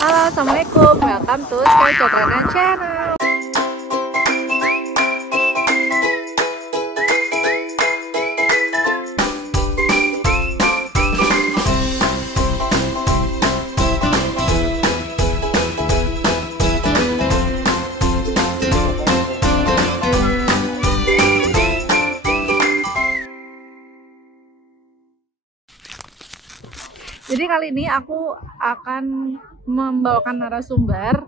Halo, assalamualaikum. Welcome to Sky Catrana Channel. Jadi kali ini aku akan membawakan narasumber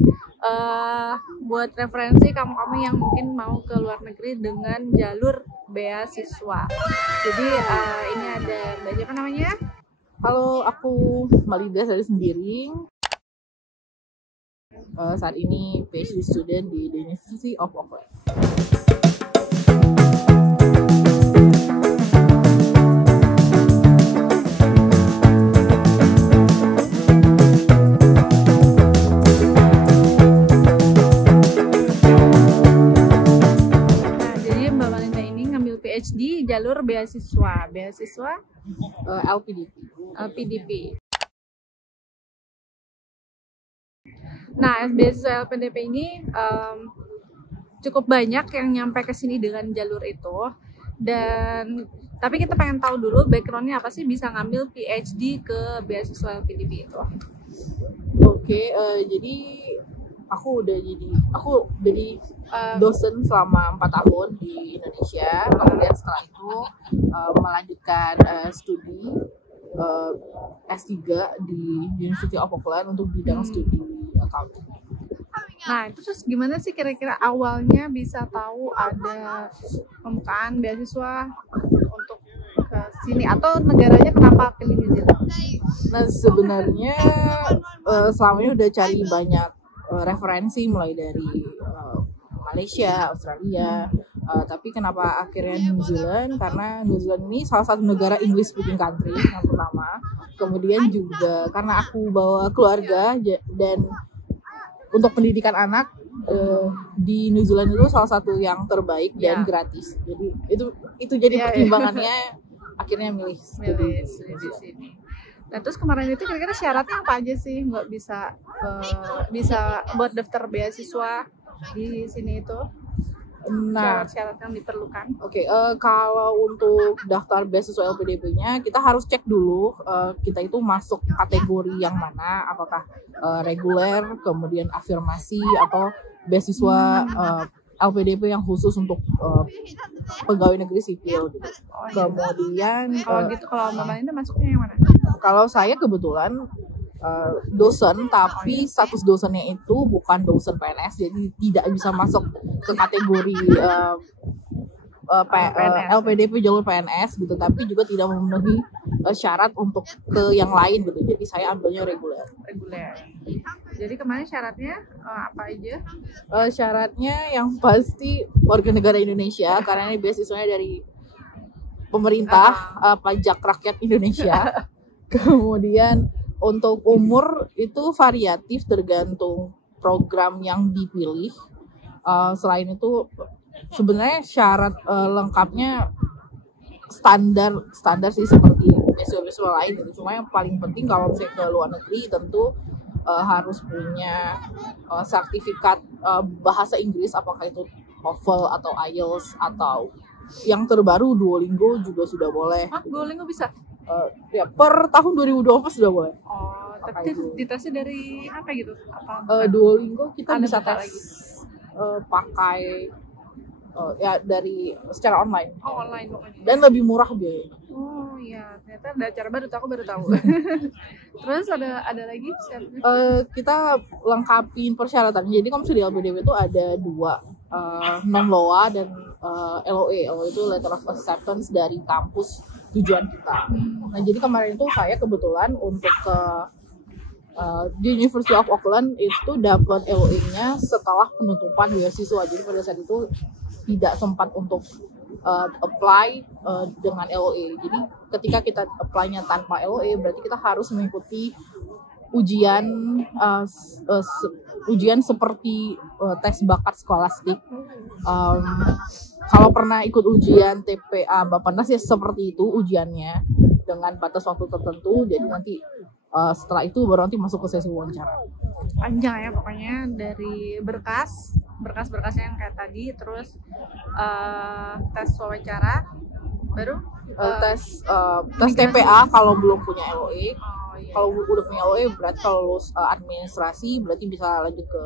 buat referensi kamu-kamu yang mungkin mau ke luar negeri dengan jalur beasiswa. Jadi ini ada Mbak siapa namanya? Halo, aku Malida dari sendiri. Saat ini PhD student di The University of Auckland. PhD jalur beasiswa LPDP. Nah, beasiswa LPDP ini cukup banyak yang nyampe ke sini dengan jalur itu, dan tapi kita pengen tahu dulu backgroundnya apa sih bisa ngambil PhD ke beasiswa LPDP itu. Oke, jadi aku jadi dosen selama 4 tahun di Indonesia. Kemudian setelah itu melanjutkan studi S3 di University of Auckland untuk bidang studi accounting. Nah, itu terus gimana sih kira-kira awalnya bisa tahu ada pembukaan beasiswa untuk ke sini, atau negaranya kenapa pilih New Zealand? Nah, sebenarnya selama ini udah cari banyak referensi mulai dari Malaysia, Australia, tapi kenapa akhirnya New Zealand? Karena New Zealand ini salah satu negara English speaking country yang pertama. Kemudian juga karena aku bawa keluarga, dan untuk pendidikan anak di New Zealand itu salah satu yang terbaik dan gratis. Jadi itu jadi pertimbangannya akhirnya milih di sini. Nah, terus kemarin itu kira-kira syaratnya apa aja sih nggak bisa buat daftar beasiswa di sini itu? Nah, syarat yang diperlukan. Oke, kalau untuk daftar beasiswa LPDP-nya kita harus cek dulu kita itu masuk kategori yang mana, apakah reguler, kemudian afirmasi, atau beasiswa LPDP yang khusus untuk pegawai negeri sipil gitu. Kemudian kalau Mbak Linda masuknya yang mana? Kalau saya kebetulan dosen, tapi status dosennya itu bukan dosen PNS, jadi tidak bisa masuk ke kategori LPDP jalur PNS gitu, tapi juga tidak memenuhi syarat untuk ke yang lain gitu. Jadi saya ambilnya reguler. Jadi kemarin syaratnya apa aja? Syaratnya yang pasti warga negara Indonesia, karena ini beasiswanya dari pemerintah, pajak rakyat Indonesia. Kemudian untuk umur itu variatif tergantung program yang dipilih. Selain itu sebenarnya syarat lengkapnya standar sih seperti beasiswa lain gitu. Cuma yang paling penting kalau misalnya ke luar negeri tentu harus punya sertifikat bahasa Inggris, apakah itu TOEFL atau IELTS, atau yang terbaru Duolingo juga sudah boleh. Duolingo bisa? Ya, per tahun 2020 sudah boleh. Tapi ditesnya dari apa gitu? Duolingo kita bisa tes pakai ya dari secara online. Online pokoknya. Dan lebih murah biayanya. Oh iya, ternyata ada cara baru, aku baru tahu. Terus ada lagi syaratnya? Kita lengkapin persyaratan. Jadi kalau misalnya di LPDP itu ada 2, non-LOA dan LOA. LOA itu Letter of Acceptance dari kampus tujuan kita. Nah, jadi kemarin itu saya kebetulan untuk ke di University of Auckland itu dapat LOA-nya setelah penutupan beasiswa. Jadi pada saat itu tidak sempat untuk apply dengan LOA. Jadi ketika kita apply-nya tanpa LOA, berarti kita harus mengikuti ujian seperti tes bakat skolastik. Kalau pernah ikut ujian TPA Bappenas ya seperti itu ujiannya, dengan batas waktu tertentu. Jadi nanti Setelah itu baru nanti masuk ke sesi wawancara. Panjang ya pokoknya, dari berkas-berkasnya yang kayak tadi, terus tes wawancara, baru Tes TPA kalau belum punya LOE. oh iya, Kalau udah punya LOE berarti kalau lulus administrasi berarti bisa lanjut ke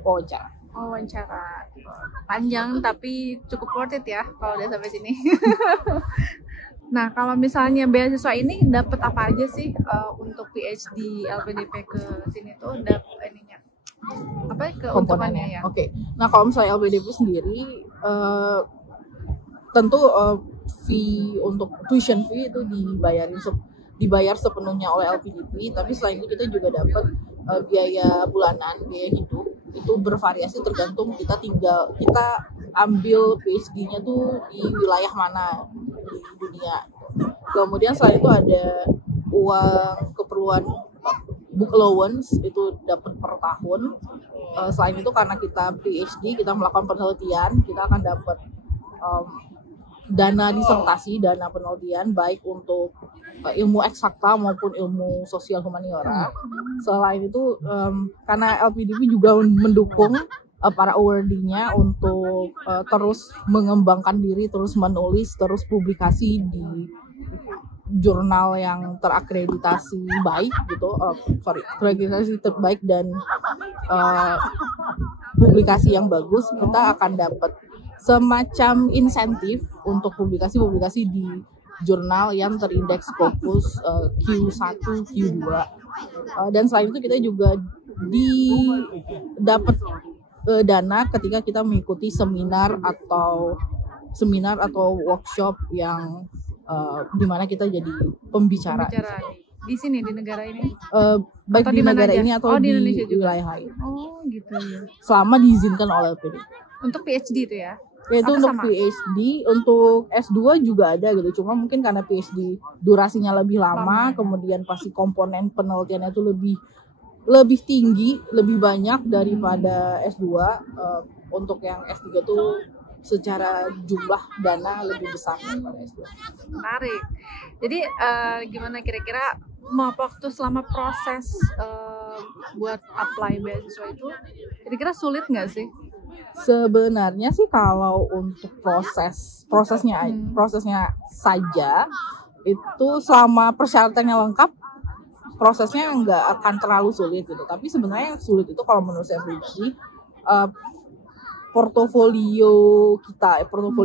wawancara. wawancara. Panjang tapi cukup worth it ya kalau udah sampai sini. Nah, kalau misalnya beasiswa ini dapat apa aja sih untuk PhD LPDP ke sini tuh, dapat ininya apa keuntungannya ya? Oke. Nah, kalau misalnya LPDP sendiri tentu fee untuk tuition fee itu dibayar sepenuhnya oleh LPDP, tapi selain itu kita juga dapat biaya bulanan, biaya hidup itu bervariasi tergantung kita ambil PhD-nya tuh di wilayah mana di dunia. Kemudian selain itu ada uang keperluan book allowance itu dapat per tahun. Selain itu karena kita PhD, kita melakukan penelitian, kita akan dapat dana disertasi, dana penelitian baik untuk ilmu eksakta maupun ilmu sosial humaniora. Selain itu karena LPDP juga mendukung para awardee-nya untuk terus mengembangkan diri, terus menulis, terus publikasi di jurnal yang terakreditasi baik gitu, terakreditasi terbaik dan publikasi yang bagus, kita akan dapat semacam insentif untuk publikasi di jurnal yang terindeks Scopus Q1, Q2. Dan selain itu kita juga dapat dana ketika kita mengikuti seminar atau workshop yang di mana kita jadi pembicara di sini, di negara ini, baik di negara aja? ini atau di di Indonesia juga? wilayah lain. Oh gitu ya. Selama diizinkan oleh LPDP. Untuk PhD itu ya? Itu apa untuk sama? PhD, untuk S2 juga ada gitu. Cuma mungkin karena PhD durasinya lebih lama, kemudian pasti komponen penelitiannya itu lebih tinggi, lebih banyak daripada S2. Untuk yang S3 tuh secara jumlah dana lebih besar daripada S2. Menarik. Jadi gimana kira-kira waktu selama proses buat apply beasiswa itu, kira-kira sulit nggak sih? Sebenarnya sih kalau untuk prosesnya saja itu selama persyaratannya lengkap, prosesnya nggak akan terlalu sulit gitu. Tapi sebenarnya yang sulit itu kalau menurut saya pribadi portofolio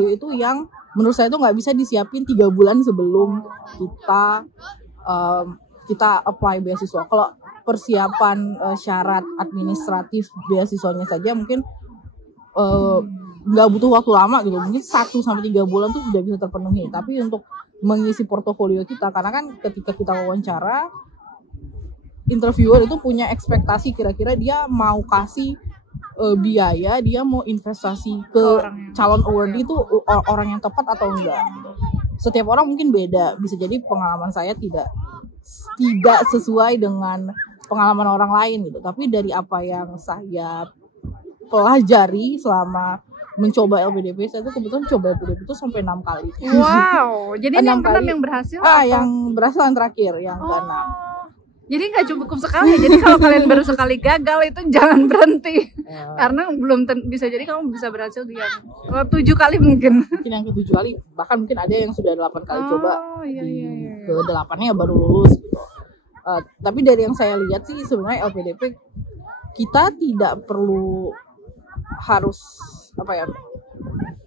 itu yang menurut saya itu nggak bisa disiapin 3 bulan sebelum kita apply beasiswa. Kalau persiapan syarat administratif beasiswanya saja mungkin nggak butuh waktu lama gitu, mungkin 1-3 bulan tuh sudah bisa terpenuhi. Tapi untuk mengisi portofolio kita, karena kan ketika kita wawancara, interviewer itu punya ekspektasi kira-kira dia mau kasih biaya, dia mau investasi ke calon awardee itu orang yang tepat atau enggak. Setiap orang mungkin beda, bisa jadi pengalaman saya tidak sesuai dengan pengalaman orang lain gitu. Tapi dari apa yang saya pelajari selama mencoba LPDP, saya tuh kebetulan coba LPDP itu sampai 6 kali. Wow, jadi yang keenam yang berhasil? Yang berhasil yang terakhir, yang keenam. Jadi nggak cukup sekali. Jadi kalau kalian baru sekali gagal itu jangan berhenti, karena belum bisa jadi kamu bisa berhasil di yang 7 kali mungkin. Mungkin yang ke-7 kali, bahkan mungkin ada yang sudah 8 kali coba. Iya. Ke-8-nya baru lulus gitu. Tapi dari yang saya lihat sih sebenarnya LPDP kita tidak perlu harus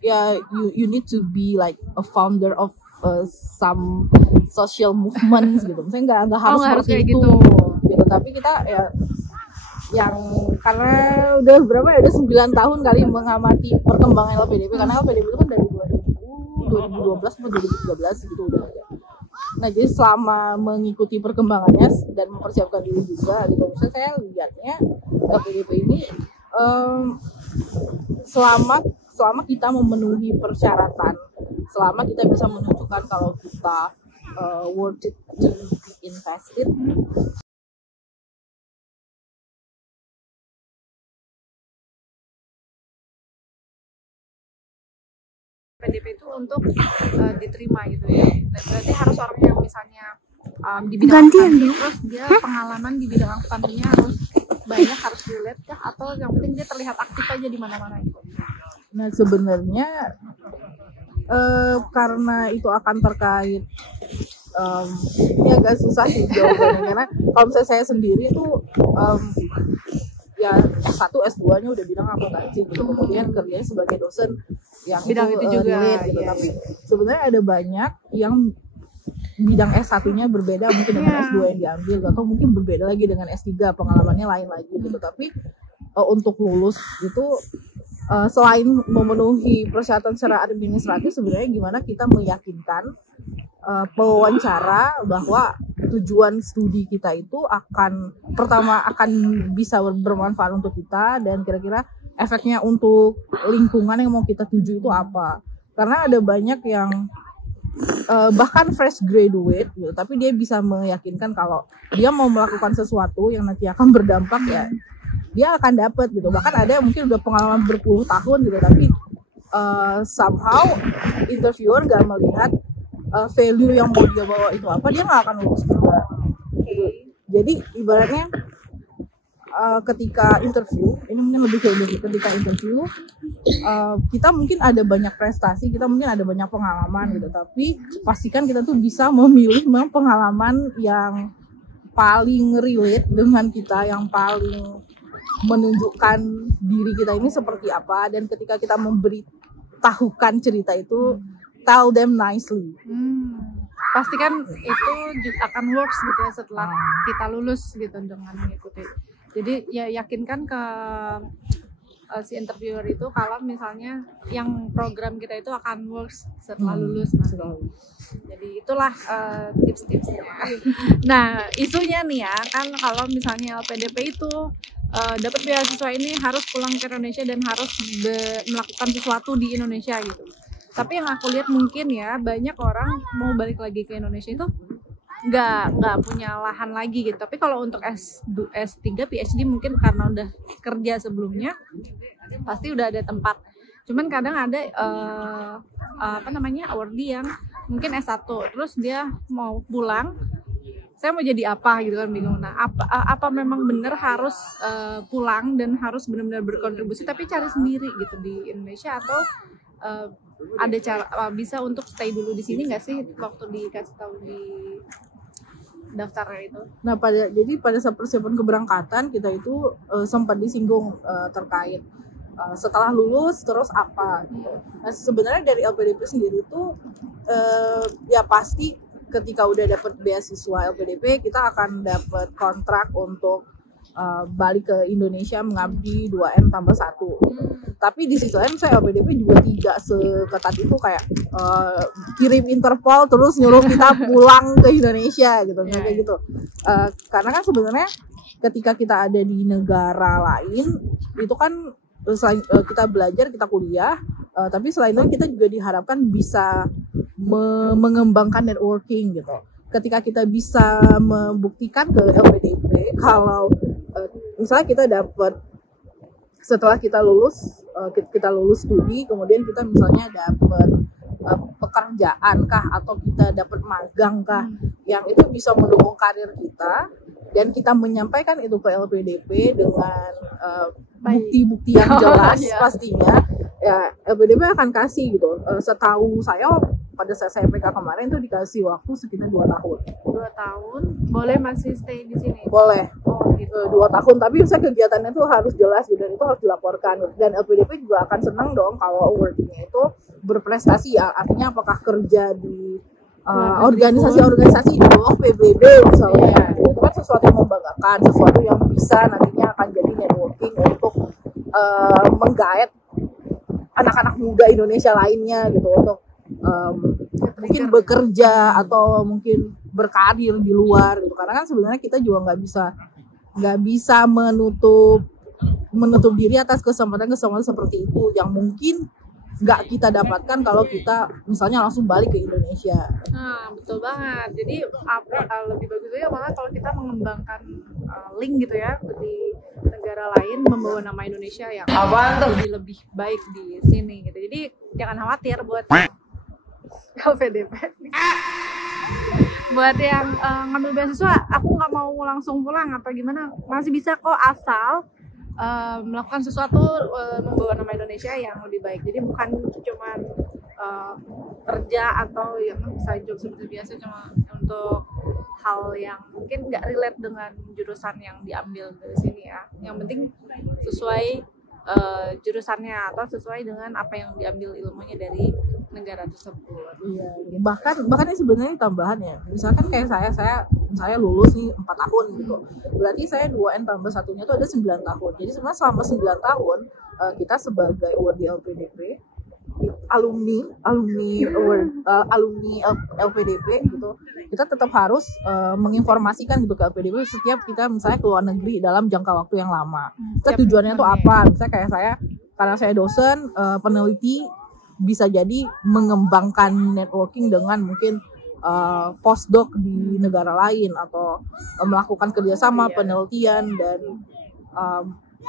you need to be like a founder of some social movements gitu. Misalnya nggak harus seperti itu gitu. Tapi kita yang karena udah udah 9 tahun kali mengamati perkembangan LPDP, karena LPDP itu kan dari 2012 sampai 2013 gitu udah ada. Nah, jadi selama mengikuti perkembangannya dan mempersiapkan diri juga gitu, misalnya saya lihatnya LPDP ini selama kita memenuhi persyaratan, selama kita bisa menunjukkan kalau kita worth it to be invested, PDP itu untuk diterima gitu ya. Dan berarti harus orang yang misalnya di bidang akuntansi, terus dia pengalaman di bidang akuntansinya harus banyak, harus relate kah, atau yang penting dia terlihat aktif aja di mana-mana gitu? Nah sebenarnya karena itu akan terkait ini agak susah sih jawabannya, karena kalau misalnya saya sendiri itu ya S1 S2 nya udah bilang akuntansi gitu, kemudian kerjanya sebagai dosen yang bidang itu juga relate gitu. Tapi sebenarnya ada banyak yang bidang S1-nya berbeda mungkin dengan S2 yang diambil, atau mungkin berbeda lagi dengan S3, pengalamannya lain lagi gitu. Tapi untuk lulus itu selain memenuhi persyaratan secara administratif, sebenarnya gimana kita meyakinkan pewawancara bahwa tujuan studi kita itu pertama akan bisa bermanfaat untuk kita, dan kira-kira efeknya untuk lingkungan yang mau kita tuju itu apa. Karena ada banyak yang bahkan fresh graduate gitu, tapi dia bisa meyakinkan kalau dia mau melakukan sesuatu yang nanti akan berdampak, ya dia akan dapat gitu. Bahkan ada yang mungkin udah pengalaman berpuluh tahun gitu, tapi somehow interviewer gak melihat value yang mau dia bawa itu apa, dia gak akan lulus juga gitu. Jadi ibaratnya ketika interview, ini mungkin lebih ke ketika interview kita mungkin ada banyak prestasi, kita mungkin ada banyak pengalaman gitu, tapi pastikan kita tuh bisa memilih memang pengalaman yang paling relate dengan kita, yang paling menunjukkan diri kita ini seperti apa. Dan ketika kita memberitahukan cerita itu, tell them nicely. Pastikan itu akan works gitu ya setelah kita lulus gitu dengan mengikuti. Jadi ya yakinkan ke si interviewer itu kalau misalnya yang program kita itu akan works setelah lulus nanti. Jadi itulah tips-tipsnya. Nah, isunya nih ya, kan kalau misalnya LPDP itu dapat beasiswa ini harus pulang ke Indonesia dan harus melakukan sesuatu di Indonesia gitu. Tapi yang aku lihat mungkin ya, banyak orang mau balik lagi ke Indonesia itu nggak punya lahan lagi gitu. Tapi kalau untuk S3 PhD mungkin karena udah kerja sebelumnya pasti udah ada tempat. Cuman kadang ada awardee yang mungkin S1 terus dia mau pulang, saya mau jadi apa gitu kan, bingung. Nah apa memang benar harus pulang dan harus benar-benar berkontribusi tapi cari sendiri gitu di Indonesia, atau ada cara bisa untuk stay dulu di sini nggak sih waktu dikasih tahu di daftarnya itu? Nah jadi pada saat persiapan keberangkatan kita itu sempat disinggung terkait setelah lulus terus apa gitu. Nah sebenarnya dari LPDP sendiri itu ya pasti ketika udah dapat beasiswa LPDP kita akan dapat kontrak untuk balik ke Indonesia mengabdi 2M tambah 1. Tapi di sisi lain saya LPDP juga tidak seketat itu, kayak kirim Interpol terus nyuruh kita pulang ke Indonesia gitu, kayak gitu. Karena kan sebenarnya ketika kita ada di negara lain itu kan selain kita belajar, kita kuliah, tapi selain itu kita juga diharapkan bisa mengembangkan networking gitu. Ketika kita bisa membuktikan ke LPDP kalau misalnya kita dapat setelah kita lulus studi, kemudian kita misalnya dapat pekerjaan kah atau kita dapat magang kah yang itu bisa mendukung karir kita, dan kita menyampaikan itu ke LPDP dengan bukti-bukti yang jelas pastinya ya LPDP akan kasih gitu. Setahu saya pada saat saya PK kemarin tuh dikasih waktu sekitar 2 tahun. 2 tahun boleh masih stay di sini? Boleh. 2 tahun, tapi misalnya kegiatannya tuh harus jelas gitu, dan itu harus dilaporkan. Dan LPDP juga akan senang dong kalau awardee-nya itu berprestasi ya. Artinya apakah kerja di organisasi-organisasi di bawah PBB misalnya. Itu kan sesuatu yang membanggakan, sesuatu yang bisa nantinya akan jadi networking untuk menggait anak-anak muda Indonesia lainnya gitu untuk mungkin bekerja atau mungkin berkarir di luar gitu. Karena kan sebenarnya kita juga nggak bisa menutup diri atas kesempatan seperti itu yang mungkin nggak kita dapatkan kalau kita misalnya langsung balik ke Indonesia. Nah, betul banget. Jadi lebih bagus ya malah kalau kita mengembangkan link gitu ya di negara lain, membawa nama Indonesia yang lebih baik di sini gitu. Jadi jangan khawatir buat LPDP. buat yang ngambil beasiswa, aku nggak mau langsung pulang atau gimana, masih bisa kok asal melakukan sesuatu membawa nama Indonesia yang lebih baik. Jadi bukan cuma kerja atau yang side job seperti biasa, cuma untuk hal yang mungkin nggak relate dengan jurusan yang diambil dari sini ya. Yang penting sesuai jurusannya atau sesuai dengan apa yang diambil ilmunya dari negara tersebut. Iya, bahkan ini sebenarnya tambahan ya. Misalkan kayak saya lulus nih 4 tahun gitu. Berarti saya 2N tambah satunya itu ada 9 tahun. Jadi sebenarnya selama 9 tahun kita sebagai awardee LPDP, alumni LPDP gitu, kita tetap harus menginformasikan gitu ke LPDP setiap kita misalnya ke luar negeri dalam jangka waktu yang lama. Kita tujuannya tuh apa? Misalnya kayak saya, karena saya dosen peneliti, bisa jadi mengembangkan networking dengan mungkin postdoc di negara lain atau melakukan kerjasama penelitian dan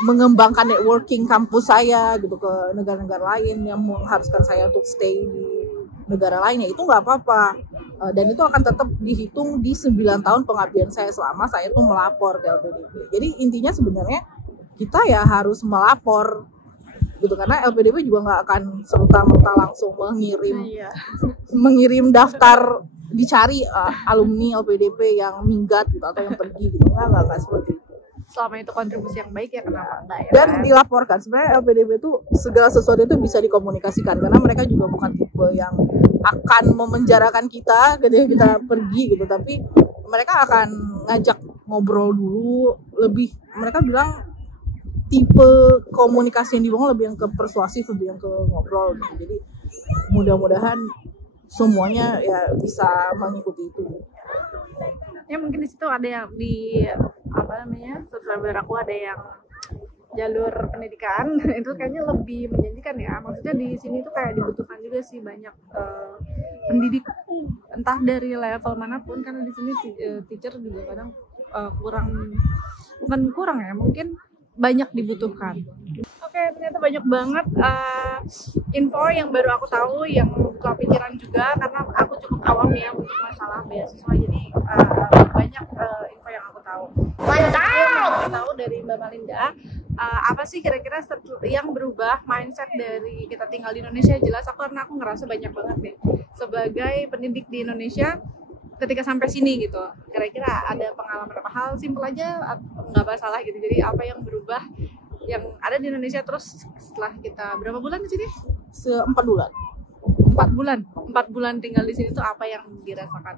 mengembangkan networking kampus saya gitu ke negara-negara lain yang mengharuskan saya untuk stay di negara lainnya. Itu nggak apa-apa, dan itu akan tetap dihitung di 9 tahun pengabdian saya selama saya tuh melapor ke LPDP. Jadi intinya sebenarnya kita ya harus melapor gitu, karena LPDP juga nggak akan serta-merta langsung mengirim daftar dicari alumni LPDP yang minggat gitu atau yang pergi gitu, nggak seperti itu. Selama itu kontribusi yang baik ya kenapa enggak ya. Dan dilaporkan, sebenarnya LPDP itu segala sesuatu itu bisa dikomunikasikan, karena mereka juga bukan tipe yang akan memenjarakan kita ketika kita pergi gitu, tapi mereka akan ngajak ngobrol dulu. Lebih mereka bilang tipe komunikasi yang dibangun lebih yang ke persuasif, lebih yang ke ngobrol gitu. Jadi mudah-mudahan semuanya ya bisa mengikuti itu. Ya mungkin di situ ada yang di subscriber aku ada yang jalur pendidikan itu kayaknya lebih menjanjikan ya. Maksudnya di sini tuh kayak dibutuhkan juga sih banyak pendidik, entah dari level manapun, karena di sini teacher juga kadang bukan kurang ya, mungkin banyak dibutuhkan. Oke, ternyata banyak banget info yang baru aku tahu, yang buka pikiran juga, karena aku cukup awam ya untuk masalah beasiswa. Jadi banyak info yang aku tahu. Yang aku tahu dari Mbak Malinda, apa sih kira-kira yang berubah mindset dari kita tinggal di Indonesia? Jelas karena aku ngerasa banyak banget deh sebagai pendidik di Indonesia ketika sampai sini gitu. Kira-kira ada pengalaman apa hal simpel aja, nggak masalah gitu. Jadi apa yang berubah yang ada di Indonesia terus setelah kita berapa bulan di sini? 4 bulan. 4 bulan tinggal di sini tuh apa yang dirasakan?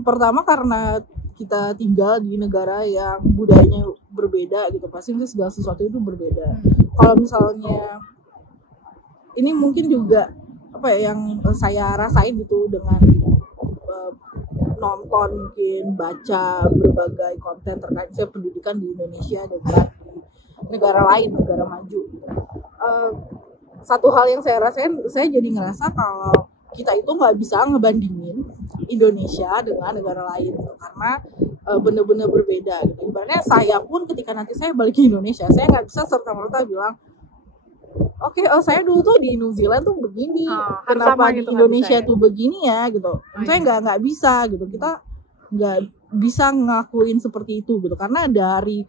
Pertama karena kita tinggal di negara yang budayanya berbeda gitu, pasti segala sesuatu itu berbeda. Kalau misalnya ini mungkin juga apa ya yang saya rasain gitu dengan nonton, mungkin baca berbagai konten terkait saya pendidikan di Indonesia dengan di negara lain, negara maju. Satu hal yang saya rasain, saya jadi ngerasa kalau kita itu nggak bisa ngebandingin Indonesia dengan negara lain gitu, karena benar-benar berbeda gitu. Ibaratnya saya pun ketika nanti saya balik ke Indonesia, saya nggak bisa serta-merta bilang oke, saya dulu tuh di New Zealand tuh begini, kenapa di gitu, Indonesia tuh begini ya gitu. Saya nggak bisa gitu, kita nggak bisa ngakuin seperti itu gitu, karena dari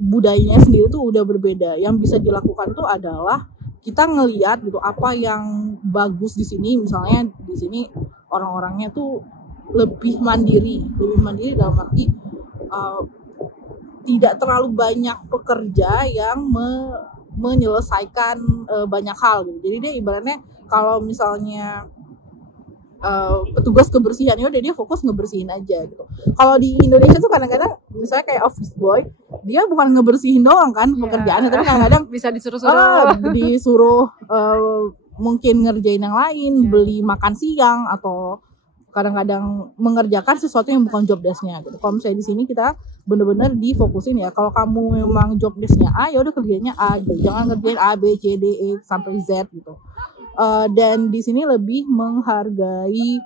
budayanya sendiri tuh udah berbeda. Yang bisa dilakukan tuh adalah kita ngelihat gitu apa yang bagus di sini. Misalnya di sini orang-orangnya tuh lebih mandiri dalam arti tidak terlalu banyak pekerja yang menyelesaikan banyak hal gitu. Jadi dia ibaratnya kalau misalnya petugas kebersihan ya udah dia fokus ngebersihin aja gitu. Kalau di Indonesia tuh kadang-kadang misalnya kayak office boy, dia bukan ngebersihin doang kan pekerjaannya, tapi kadang-kadang bisa disuruh mungkin ngerjain yang lain, beli makan siang, atau kadang-kadang mengerjakan sesuatu yang bukan job desk-nya gitu. Kalau misalnya di sini kita benar-benar difokusin ya, kalau kamu memang job desk-nya A, ya udah kerjanya A gitu. Jangan ngerjain A, B, C, D, E sampai Z gitu. Dan di sini lebih menghargai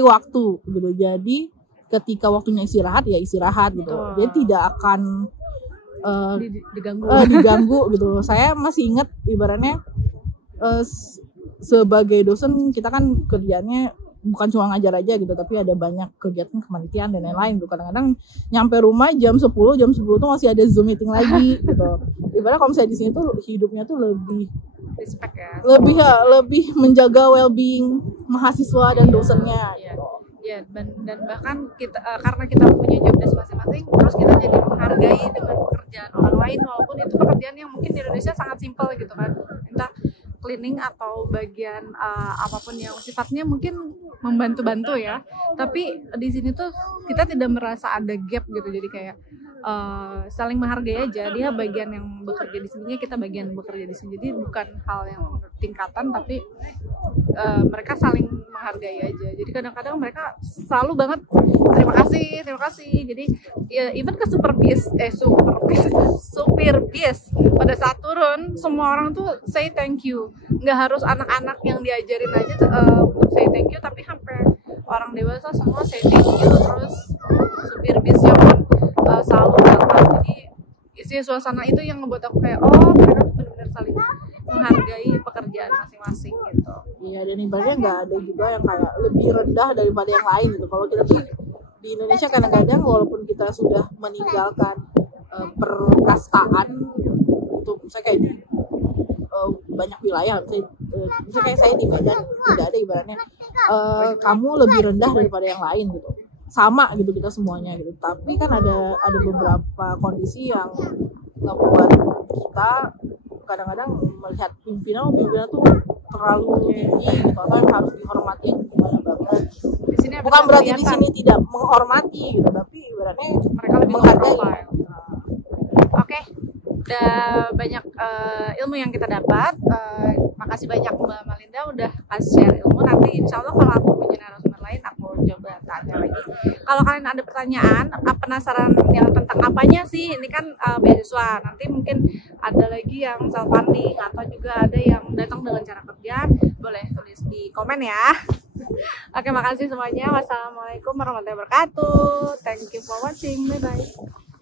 waktu gitu. Jadi ketika waktunya istirahat ya istirahat gitu. Jadi tidak akan diganggu gitu. Saya masih ingat ibaratnya sebagai dosen kita kan kerjanya bukan cuma ngajar aja gitu, tapi ada banyak kegiatan kepanitiaan dan lain-lain gitu. Kadang-kadang nyampe rumah jam 10 tuh masih ada Zoom meeting lagi gitu. Ibaratnya kalau misalnya di sini tuh hidupnya tuh lebih respect ya. Lebih menjaga well-being mahasiswa dan dosennya Iya. gitu. Ya, dan bahkan kita karena kita punya job desk masing-masing, terus kita jadi menghargai dengan pekerjaan orang lain, walaupun itu pekerjaan yang mungkin di Indonesia sangat simpel gitu kan, entah cleaning atau bagian apapun yang sifatnya mungkin membantu-bantu ya, tapi di sini tuh kita tidak merasa ada gap gitu, jadi kayak saling menghargai aja. Dia bagian yang bekerja di sininya, kita bagian bekerja di sini, jadi bukan hal yang tingkatan, tapi mereka saling menghargai aja. Jadi kadang-kadang mereka selalu banget terima kasih. Jadi ya, even ke supir bis pada saat turun semua orang tuh say thank you. Nggak harus anak-anak yang diajarin aja untuk say thank you, tapi sampai orang dewasa semua say thank you. Terus supir bisnya pun selalu datang. Jadi isi suasana itu yang ngebuat aku kayak mereka tuh benar-benar saling menghargai pekerjaan masing-masing gitu. Iya, dan ibaratnya nggak ada juga yang kayak lebih rendah daripada yang lain gitu. Kalau kita di Indonesia kadang-kadang walaupun kita sudah meninggalkan perkastaan itu, misalnya kayak di banyak wilayah, misalnya kayak saya di Medan tidak ada ibaratnya kamu lebih rendah daripada yang lain gitu. Sama gitu kita semuanya gitu. Tapi kan ada beberapa kondisi yang ngebuat kita kadang-kadang melihat pimpinan tuh terlalu tinggi gitu, atau yang harus dihormati yang gimana banget. Di sini bukan berarti di sini tidak menghormati gitu, tapi ibaratnya mereka lebih menghargai. Oke, udah banyak ilmu yang kita dapat. Makasih banyak Mbak Malinda udah kasih share ilmu. Nanti insya Allah kalau aku punya narasumber lain aku coba tanya lagi. Kalau kalian ada pertanyaan, penasaran yang tentang apanya sih, ini kan beasiswa, nanti mungkin ada lagi yang self funding atau juga ada yang datang dengan cara kerja, boleh tulis di komen ya. Oke, makasih semuanya. Wassalamualaikum warahmatullahi wabarakatuh. Thank you for watching. Bye bye.